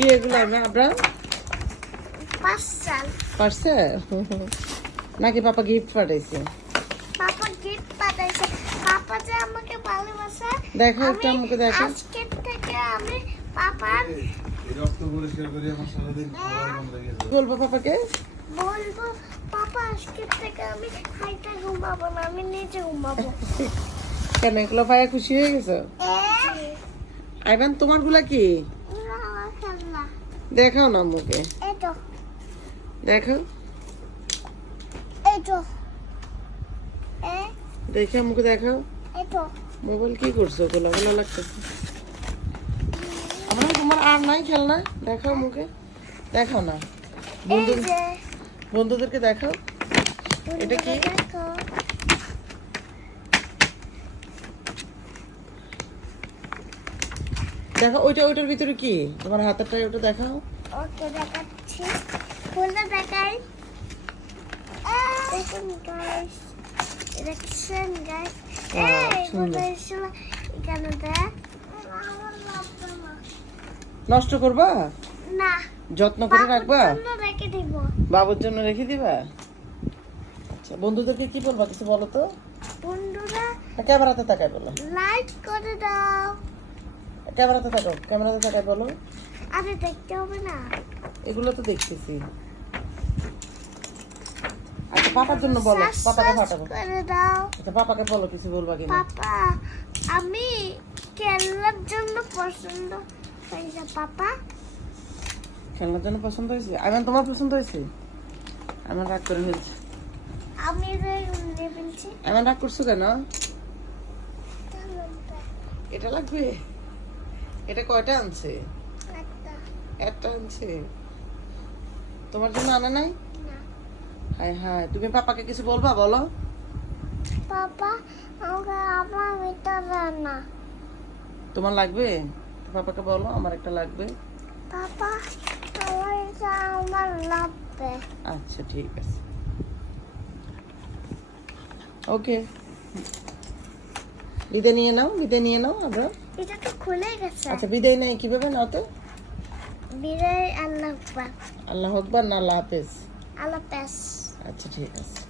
কি এগুলো আমরা পার্সেল নাকি পাপা গিফট পাঠাইছে? পাপা গিফট পাঠাইছে। পাপা যে আমাকে ভালোবাসে। দেখো একটু আমাকে দেখো। আজকে থেকে আমি পাপার এই রক্ত পরিষ্কার করে আমার সারাদিন খাবার বন্ধ হয়ে গেছে। বলবো পাপাকে, বলবো পাপা আজকে থেকে আমি খাইতে ঘুমাবো না, আমি নিচে ঘুমাবো। কেন এগুলো পায়ে খুশি হয়ে গেছো? আইভান তোমার গুলা কি খেলনা দেখাও না আমাকে, এই তো, দেখো এই তো, দেখে আমাকে দেখাও। এই তো। মোবাইল কি করছো? গোলা গোলা লাগতেছে আমার। তোমার আর নাই খেলনা? দেখাও মুখে, দেখাও না এই যে বন্ধুদেরকে দেখাও। এটা কি? দেখো। দেখো ওইটার ভিতরে কি? তোমার হাতেরটা ওটা দেখাও। ওকে দেখাচ্ছি, খুলে দেখাই। দেখুন গাইস, দেখছেন গাইস, এই সুন্দর। বলেছিল এখানে দেখ। নষ্ট করবা? না, যত্ন করে রাখবা? বাবুর জন্য রেখে দিব। বাবুর জন্য রেখে দিবা? আচ্ছা, বন্ধুদেরকে কি বলবা কিছু বলো তো। বন্ধুরা ক্যামেরাতে তাকাই বলো, লাইক করে দাও। ক্যামেরাতে তাকাও, ক্যামেরাতে তাকাই বলো। আরে দেখতে হবে না, এগুলো তো দেখতেছি। আচ্ছা পাপার জন্য বলো, পাপাকে পাঠাবো। করে দাও। আচ্ছা পাপাকে বলো কিছু বলবা কিনা। পাপা আমি খেলার জন্য পছন্দ হয়েছে। পাপা খেলনার জন্য পছন্দ হয়েছে? আইমান তোমার পছন্দ হয়েছে? আমার রাগ করে ফেলছে। আমি নিয়ে ফেলছি। এমন রাগ করছো কেন? এটা লাগবে? এটা কয়টা আনছে? একটা আনছে। তোমার জন্য আনা নাই? হায় হায়, তুমি পাপাকে কিছু বলবা বলো। পাপা আমাকে আমার মিটা না। তোমার লাগবে? পাপাকে বলো আমার একটা লাগবে। পাপা আমার এটা আমার লাগবে। আচ্ছা ঠিক আছে, ওকে। বিদায় নিয়ে নাও, বিদায় নিয়ে নাও আমরা। এটা তো খুলে গেছে। আচ্ছা বিদায় নেই কিভাবে নাও তো? বিদায়, আল্লাহ আকবার। আল্লাহ আকবার না আল্লাহ হাফেজ? আল্লাহ হাফেজ। আচ্ছা ঠিক আছে।